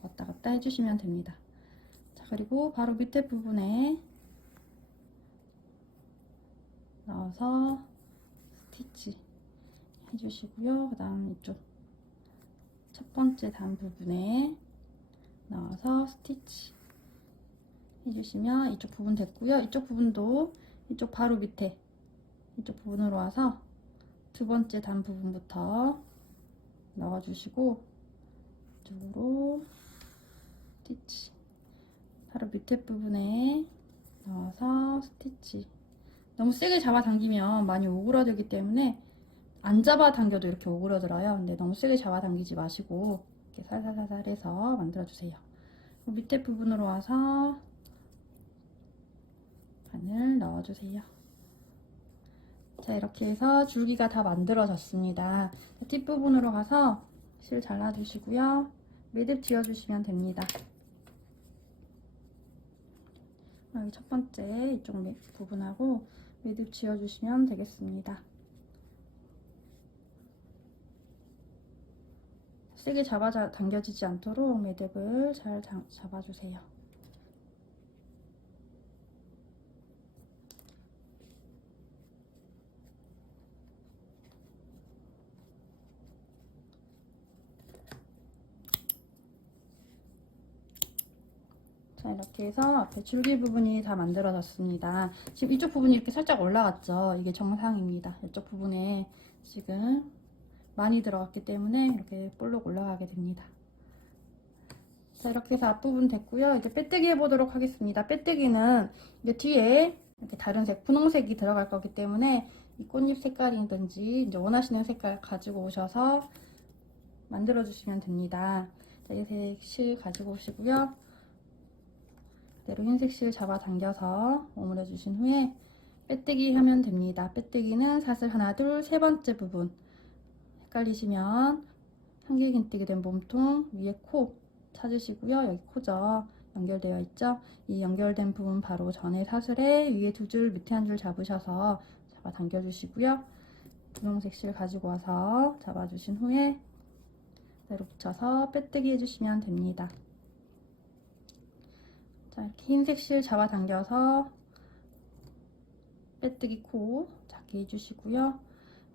왔다 갔다 해주시면 됩니다. 자, 그리고 바로 밑에 부분에 넣어서 스티치 해주시고요. 그 다음 이쪽 첫 번째 단 부분에 넣어서 스티치 해주시면 이쪽 부분 됐고요. 이쪽 부분도 이쪽 바로 밑에 이쪽 부분으로 와서 두 번째 단 부분부터 넣어주시고 이쪽으로 스티치 바로 밑에 부분에 넣어서 스티치. 너무 세게 잡아당기면 많이 오그라들기 때문에 안 잡아당겨도 이렇게 오그라들어요. 근데 너무 세게 잡아당기지 마시고 이렇게 살살살살 해서 만들어주세요. 밑에 부분으로 와서 바늘 넣어주세요. 자, 이렇게 해서 줄기가 다 만들어졌습니다. 뒷부분으로 가서 실 잘라주시고요. 매듭 지어주시면 됩니다. 여기 첫 번째 이쪽 부분하고 매듭 지어주시면 되겠습니다. 세게 당겨지지 않도록 매듭을 잘 잡아주세요. 자, 이렇게 해서 앞에 줄기 부분이 다 만들어졌습니다. 지금 이쪽 부분이 이렇게 살짝 올라갔죠. 이게 정상입니다. 이쪽 부분에 지금 많이 들어갔기 때문에 이렇게 볼록 올라가게 됩니다. 자, 이렇게 해서 앞부분 됐고요. 이제 빼뜨기 해보도록 하겠습니다. 빼뜨기는 이제 뒤에 이렇게 다른 색, 분홍색이 들어갈 거기 때문에 이 꽃잎 색깔이든지 이제 원하시는 색깔 가지고 오셔서 만들어 주시면 됩니다. 자, 이 색 실 가지고 오시고요. 그대로 흰색 실 잡아당겨서 오므려 주신 후에 빼뜨기 하면 됩니다. 빼뜨기는 사슬 하나, 둘, 세 번째 부분. 헷갈리시면 한길긴뜨기 된 몸통 위에 코 찾으시고요. 여기 코죠. 연결되어 있죠. 이 연결된 부분 바로 전에 사슬에 위에 두 줄, 밑에 한 줄 잡으셔서 잡아당겨 주시고요. 분홍색 실 가지고 와서 잡아주신 후에 그대로 붙여서 빼뜨기 해주시면 됩니다. 자, 이렇게 흰색 실 잡아당겨서 빼뜨기 코 작게 해주시고요.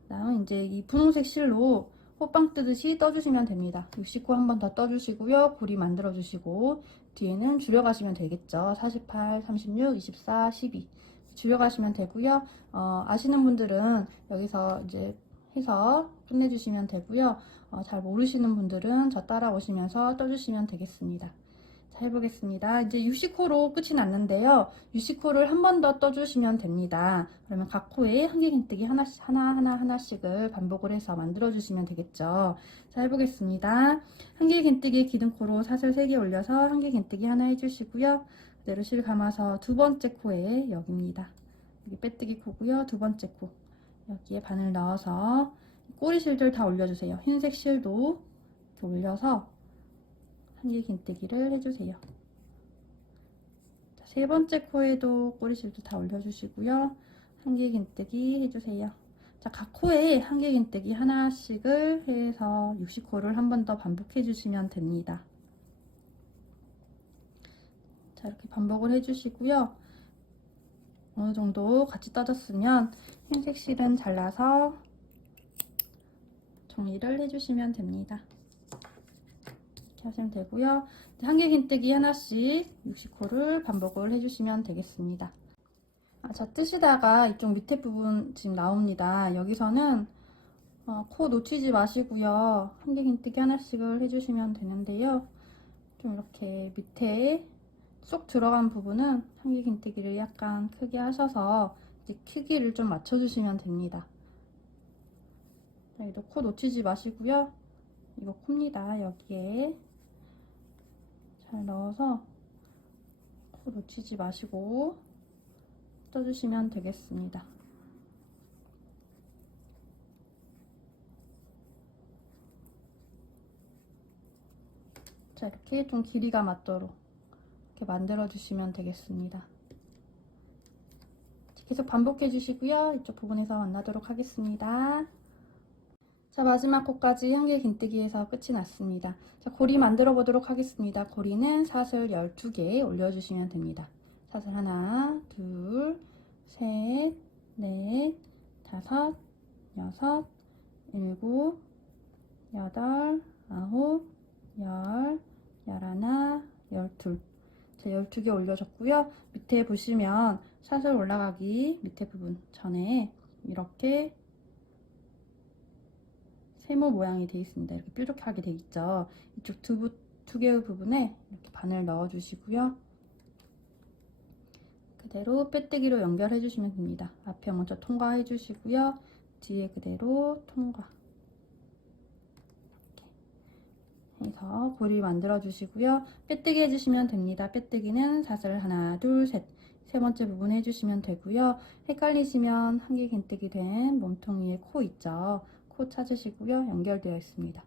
그다음 이제 이 분홍색 실로 호빵 뜨듯이 떠주시면 됩니다. 69 한 번 더 떠주시고요. 고리 만들어 주시고 뒤에는 줄여가시면 되겠죠. 48, 36, 24, 12 줄여가시면 되고요. 아시는 분들은 여기서 이제 해서 끝내주시면 되고요. 잘 모르시는 분들은 저 따라오시면서 떠주시면 되겠습니다. 자, 해보겠습니다. 이제 60코로 끝이 났는데요. 60코를 한 번 더 떠주시면 됩니다. 그러면 각 코에 한길긴뜨기 하나씩을 반복을 해서 만들어주시면 되겠죠. 자, 해보겠습니다. 한길긴뜨기 기둥코로 사슬 3개 올려서 한길긴뜨기 하나 해주시고요. 그대로 실 감아서 두 번째 코에 여기입니다. 여기 빼뜨기 코고요. 두 번째 코. 여기에 바늘 넣어서 꼬리 실들 다 올려주세요. 흰색 실도 이렇게 올려서 한길긴뜨기를 해주세요. 자, 세 번째 코에도 꼬리실도 다 올려주시고요. 한길긴뜨기 해주세요. 자, 각 코에 한길긴뜨기 하나씩을 해서 60코를 한 번 더 반복해 주시면 됩니다. 자, 이렇게 반복을 해주시고요. 어느 정도 같이 떠졌으면 흰색 실은 잘라서 정리를 해주시면 됩니다. 이렇게 하시면 되고요. 한길긴뜨기 하나씩 60코를 반복을 해주시면 되겠습니다. 자, 뜨시다가 이쪽 밑에 부분 지금 나옵니다. 여기서는 코 놓치지 마시고요. 한길긴뜨기 하나씩을 해주시면 되는데요. 좀 이렇게 밑에 쏙 들어간 부분은 한길긴뜨기를 약간 크게 하셔서 이제 크기를 좀 맞춰주시면 됩니다. 여기도 코 놓치지 마시고요. 이거 코입니다. 여기에 잘 넣어서 코 놓치지 마시고 떠주시면 되겠습니다. 자, 이렇게 좀 길이가 맞도록 이렇게 만들어 주시면 되겠습니다. 계속 반복해 주시고요. 이쪽 부분에서 만나도록 하겠습니다. 자, 마지막 코까지 한길긴뜨기에서 끝이 났습니다. 자, 고리 만들어 보도록 하겠습니다. 고리는 사슬 12개 올려주시면 됩니다. 사슬 하나, 둘, 셋, 넷, 다섯, 여섯, 일곱, 여덟, 아홉, 열, 열하나, 열둘. 자, 12개 올려줬고요. 밑에 보시면 사슬 올라가기 밑에 부분 전에 이렇게 세모 모양이 되어 있습니다. 이렇게 뾰족하게 되어 있죠. 이쪽 두 개의 부분에 이렇게 바늘 넣어 주시고요. 그대로 빼뜨기로 연결해 주시면 됩니다. 앞에 먼저 통과해 주시고요. 뒤에 그대로 통과. 이렇게 해서 고리 만들어 주시고요. 빼뜨기 해주시면 됩니다. 빼뜨기는 사슬 하나, 둘, 셋. 세 번째 부분 해주시면 되고요. 헷갈리시면 한길긴뜨기 된 몸통 위에 코 있죠. 코 찾으시고요. 연결되어 있습니다.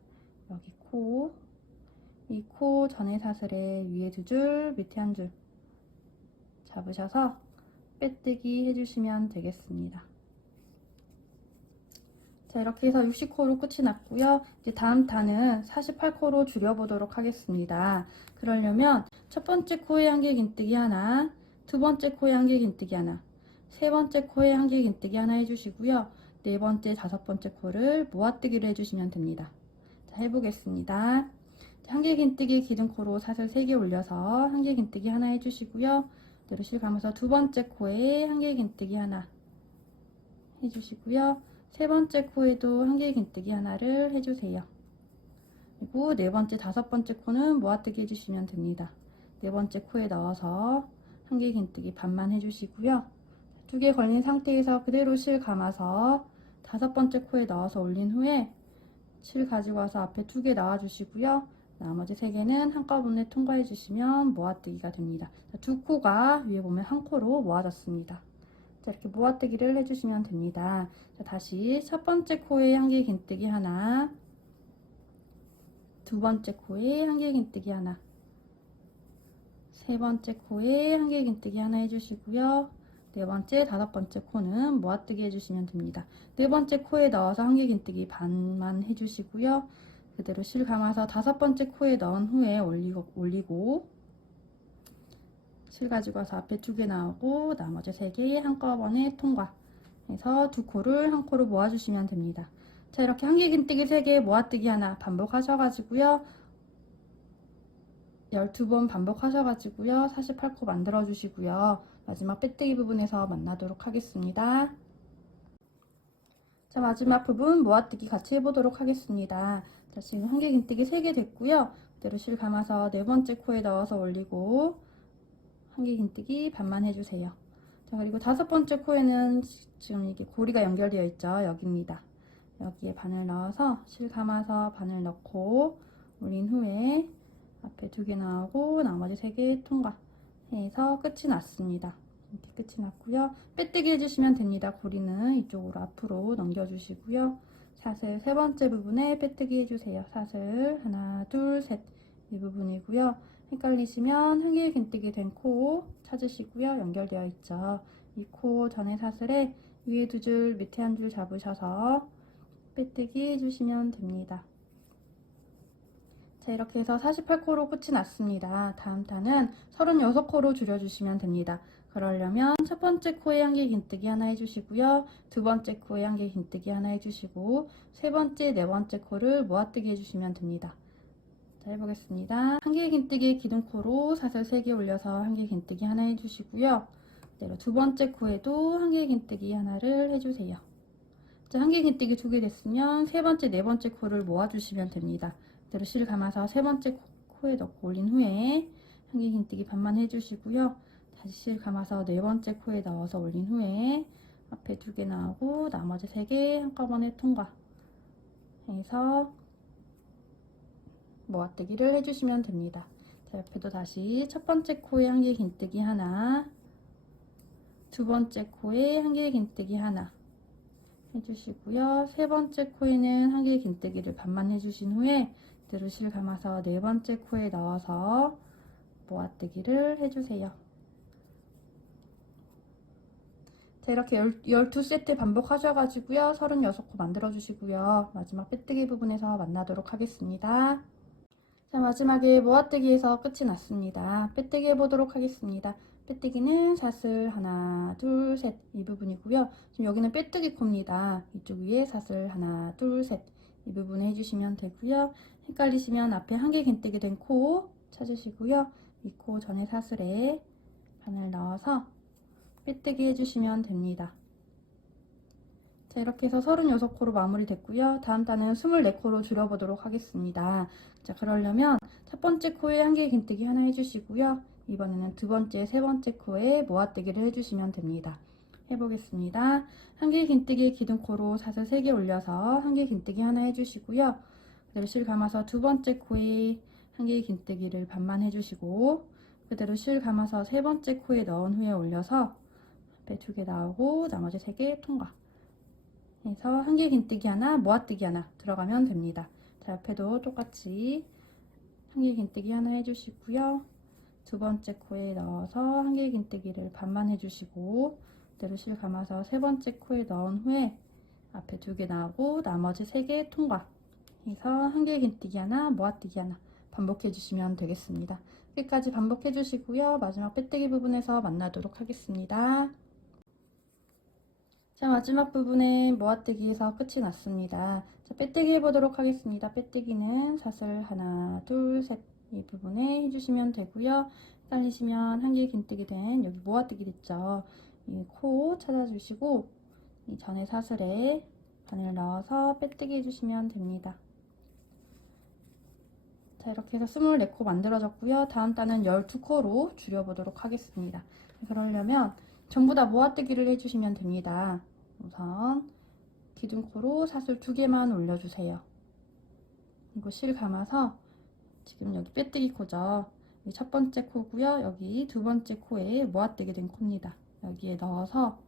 여기 코, 이 코 전에 사슬에 위에 두 줄, 밑에 한 줄 잡으셔서 빼뜨기 해주시면 되겠습니다. 자, 이렇게 해서 60코로 끝이 났고요. 이제 다음 단은 48코로 줄여보도록 하겠습니다. 그러려면 첫 번째 코에 한개 긴뜨기 하나, 두 번째 코에 한개 긴뜨기 하나, 세 번째 코에 한개 긴뜨기 하나 해주시고요. 네 번째, 다섯 번째 코를 모아뜨기를 해주시면 됩니다. 자, 해보겠습니다. 한개 긴뜨기 기둥코로 사슬 3개 올려서 한개 긴뜨기 하나 해주시고요. 그대로 실 감아서 두 번째 코에 한개 긴뜨기 하나 해주시고요. 세 번째 코에도 한개 긴뜨기 하나를 해주세요. 그리고 네 번째, 다섯 번째 코는 모아뜨기 해주시면 됩니다. 네 번째 코에 넣어서 한개 긴뜨기 반만 해주시고요. 두 개 걸린 상태에서 그대로 실 감아서 다섯 번째 코에 넣어서 올린 후에 실 가지고 와서 앞에 두 개 넣어주시고요. 나머지 세 개는 한꺼번에 통과해 주시면 모아뜨기가 됩니다. 두 코가 위에 보면 한 코로 모아졌습니다. 자, 이렇게 모아뜨기를 해주시면 됩니다. 자, 다시 첫 번째 코에 한개 긴뜨기 하나, 두 번째 코에 한개 긴뜨기 하나, 세 번째 코에 한개 긴뜨기 하나 해주시고요. 네 번째, 다섯 번째 코는 모아뜨기 해주시면 됩니다. 네 번째 코에 넣어서 한개 긴뜨기 반만 해주시고요. 그대로 실 감아서 다섯 번째 코에 넣은 후에 올리고 실 가지고 와서 앞에 두 개 나오고 나머지 세 개 한꺼번에 통과해서 두 코를 한 코로 모아주시면 됩니다. 자, 이렇게 한개 긴뜨기 3개, 모아뜨기 하나 반복하셔가지고요. 12번 반복하셔가지고요. 48코 만들어 주시고요. 마지막 빼뜨기 부분에서 만나도록 하겠습니다. 자, 마지막 부분 모아뜨기 같이 해보도록 하겠습니다. 자, 지금 한개 긴뜨기 3개 됐고요. 그대로 실 감아서 네 번째 코에 넣어서 올리고 한개 긴뜨기 반만 해주세요. 자, 그리고 다섯 번째 코에는 지금 이게 고리가 연결되어 있죠. 여기입니다. 여기에 바늘 넣어서 실 감아서 바늘 넣고 올린 후에 앞에 두 개 나오고 나머지 세 개 통과해서 끝이 났습니다. 이렇게 끝이 났고요. 빼뜨기 해주시면 됩니다. 고리는 이쪽으로 앞으로 넘겨주시고요. 사슬 세 번째 부분에 빼뜨기 해주세요. 사슬 하나, 둘, 셋 이 부분이고요. 헷갈리시면 한개 긴뜨기 된 코 찾으시고요. 연결되어 있죠. 이 코 전에 사슬에 위에 두 줄, 밑에 한 줄 잡으셔서 빼뜨기 해주시면 됩니다. 자, 이렇게 해서 48코로 끝이 났습니다. 다음 단은 36코로 줄여주시면 됩니다. 그러려면 첫 번째 코에 한개 긴뜨기 하나 해주시고요. 두 번째 코에 한개 긴뜨기 하나 해주시고 세 번째, 네 번째 코를 모아뜨기 해주시면 됩니다. 자, 해보겠습니다. 한개 긴뜨기 기둥코로 사슬 3개 올려서 한개 긴뜨기 하나 해주시고요. 그대로 두 번째 코에도 한개 긴뜨기 하나를 해주세요. 자, 한개 긴뜨기 2개 됐으면 세 번째, 네 번째 코를 모아주시면 됩니다. 그대로 실 감아서 세 번째 코에 넣고 올린 후에 한개 긴뜨기 반만 해주시고요. 다시 실 감아서 네 번째 코에 넣어서 올린 후에 앞에 두 개 나오고 나머지 세 개 한꺼번에 통과해서 모아뜨기를 해주시면 됩니다. 자, 옆에도 다시 첫 번째 코에 한개 긴뜨기 하나, 두 번째 코에 한개 긴뜨기 하나 해주시고요. 세 번째 코에는 한개 긴뜨기를 반만 해주신 후에 그대로 실 감아서 네 번째 코에 넣어서 모아뜨기를 해주세요. 자, 이렇게 12세트 반복하셔가지고요. 36코 만들어 주시고요. 마지막 빼뜨기 부분에서 만나도록 하겠습니다. 자, 마지막에 모아뜨기에서 끝이 났습니다. 빼뜨기 해보도록 하겠습니다. 빼뜨기는 사슬 하나, 둘, 셋 이 부분이고요. 지금 여기는 빼뜨기 코입니다. 이쪽 위에 사슬 하나, 둘, 셋 이 부분 해주시면 되고요. 헷갈리시면 앞에 한개 긴뜨기 된 코 찾으시고요. 이 코 전에 사슬에 바늘 넣어서 빼뜨기 해주시면 됩니다. 자, 이렇게 해서 36코로 마무리 됐고요. 다음 단은 24코로 줄여보도록 하겠습니다. 자, 그러려면 첫 번째 코에 한개 긴뜨기 하나 해주시고요. 이번에는 두 번째, 세 번째 코에 모아뜨기를 해주시면 됩니다. 해보겠습니다. 한개 긴뜨기 기둥코로 사슬 3개 올려서 한개 긴뜨기 하나 해주시고요. 그대로 실 감아서 두 번째 코에 한개 긴뜨기를 반만 해주시고 그대로 실 감아서 세 번째 코에 넣은 후에 올려서 앞에 두 개 나오고 나머지 세 개 통과 해서 한개 긴뜨기 하나, 모아뜨기 하나 들어가면 됩니다. 자, 옆에도 똑같이 한개 긴뜨기 하나 해주시고요. 두 번째 코에 넣어서 한길긴뜨기를 반만 해주시고 그대로 실 감아서 세 번째 코에 넣은 후에 앞에 2개 나오고 나머지 3개 통과 해서 한길긴뜨기 하나, 모아뜨기 하나 반복해 주시면 되겠습니다. 끝까지 반복해 주시고요. 마지막 빼뜨기 부분에서 만나도록 하겠습니다. 자, 마지막 부분에 모아뜨기에서 끝이 났습니다. 자, 빼뜨기 해보도록 하겠습니다. 빼뜨기는 사슬 하나, 둘, 셋 이 부분에 해주시면 되고요. 헷갈리시면 한길긴뜨기 된 여기 모아뜨기 됐죠. 이 코 찾아주시고 이 전에 사슬에 바늘 넣어서 빼뜨기 해주시면 됩니다. 자, 이렇게 해서 24코 만들어졌고요. 다음 단은 12코로 줄여보도록 하겠습니다. 그러려면 전부 다 모아뜨기를 해주시면 됩니다. 우선 기둥코로 사슬 2개만 올려주세요. 그리고 실 감아서 지금 여기 빼뜨기 코죠. 첫 번째 코고요. 여기 두 번째 코에 모아뜨기 된 코입니다. 여기에 넣어서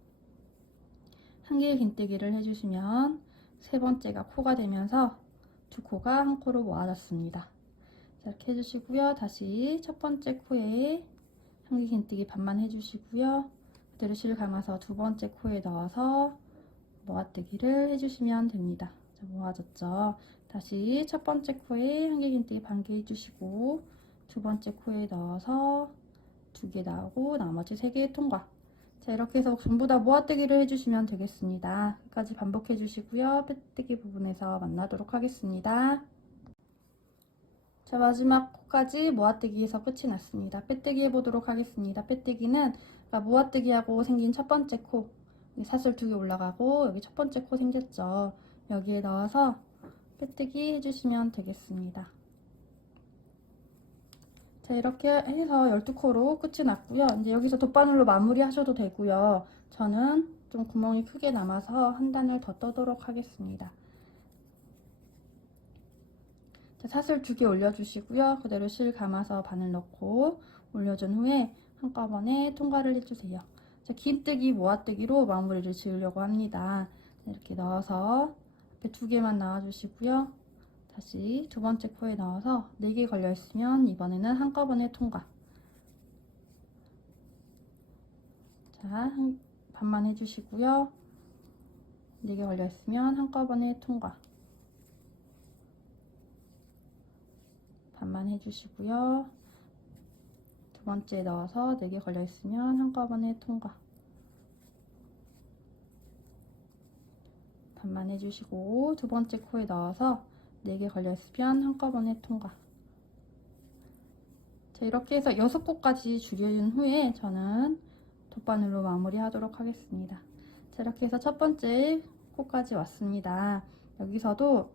한길긴뜨기를 해주시면 세 번째가 코가 되면서 두 코가 한 코로 모아졌습니다. 자, 이렇게 해주시고요. 다시 첫 번째 코에 한길긴뜨기 반만 해주시고요. 그대로 실 감아서 두 번째 코에 넣어서 모아뜨기를 해주시면 됩니다. 자, 모아졌죠. 다시 첫 번째 코에 한길긴뜨기 반개 해주시고 두 번째 코에 넣어서 2개 나오고 나머지 3개 통과. 자, 이렇게 해서 전부 다 모아뜨기를 해주시면 되겠습니다. 끝까지 반복해 주시고요. 빼뜨기 부분에서 만나도록 하겠습니다. 자, 마지막 코까지 모아뜨기에서 끝이 났습니다. 빼뜨기 해보도록 하겠습니다. 빼뜨기는 모아뜨기하고 생긴 첫 번째 코 사슬 2개 올라가고 여기 첫 번째 코 생겼죠. 여기에 넣어서 빼뜨기 해주시면 되겠습니다. 자, 이렇게 해서 12코로 끝이 났고요. 이제 여기서 돗바늘로 마무리 하셔도 되고요. 저는 좀 구멍이 크게 남아서 한 단을 더 떠도록 하겠습니다. 자, 사슬 2개 올려주시고요. 그대로 실 감아서 바늘 넣고 올려준 후에 한꺼번에 통과를 해주세요. 자, 긴뜨기, 모아뜨기로 마무리를 지으려고 합니다. 이렇게 넣어서 앞에 2개만 넣어주시고요. 다시 두 번째 코에 넣어서 4개 걸려있으면 이번에는 한꺼번에 통과. 자, 반만 해주시고요. 4개 걸려있으면 한꺼번에 통과. 반만 해주시고요. 두 번째 넣어서 4개 걸려있으면 한꺼번에 통과. 반만 해주시고 두 번째 코에 넣어서 4개 걸려있으면 한꺼번에 통과. 자, 이렇게 해서 6코까지 줄여준 후에 저는 돗바늘로 마무리 하도록 하겠습니다. 자, 이렇게 해서 첫 번째 코까지 왔습니다. 여기서도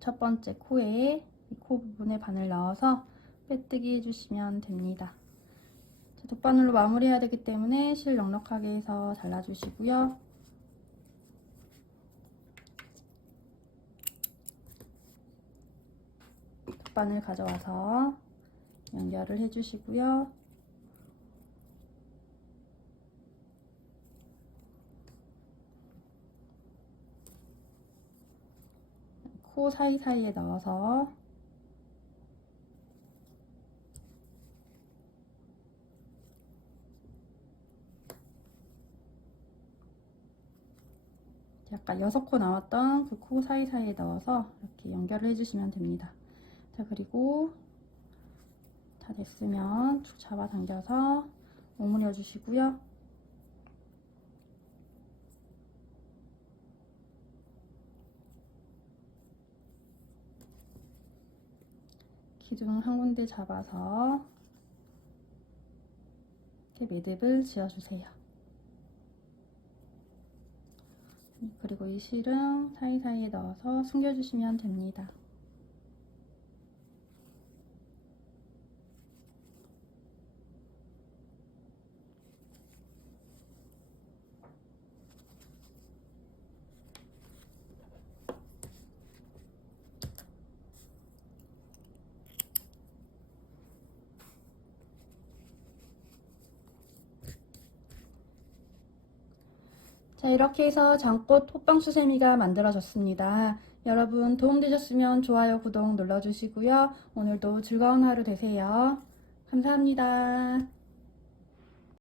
첫 번째 코에 이 코 부분에 바늘 넣어서 빼뜨기 해주시면 됩니다. 자, 돗바늘로 마무리 해야 되기 때문에 실 넉넉하게 해서 잘라주시고요. 돗바늘 가져와서 연결을 해주시고요. 코 사이사이에 넣어서 약간 6코 나왔던 그 코 사이사이에 넣어서 이렇게 연결을 해주시면 됩니다. 자, 그리고 다 됐으면 쭉 잡아당겨서 오므려 주시고요. 기둥 한 군데 잡아서 이렇게 매듭을 지어주세요. 그리고 이 실은 사이사이에 넣어서 숨겨주시면 됩니다. 자, 이렇게 해서 장꽃 호빵수세미가 만들어졌습니다. 여러분 도움되셨으면 좋아요, 구독 눌러주시고요. 오늘도 즐거운 하루 되세요. 감사합니다.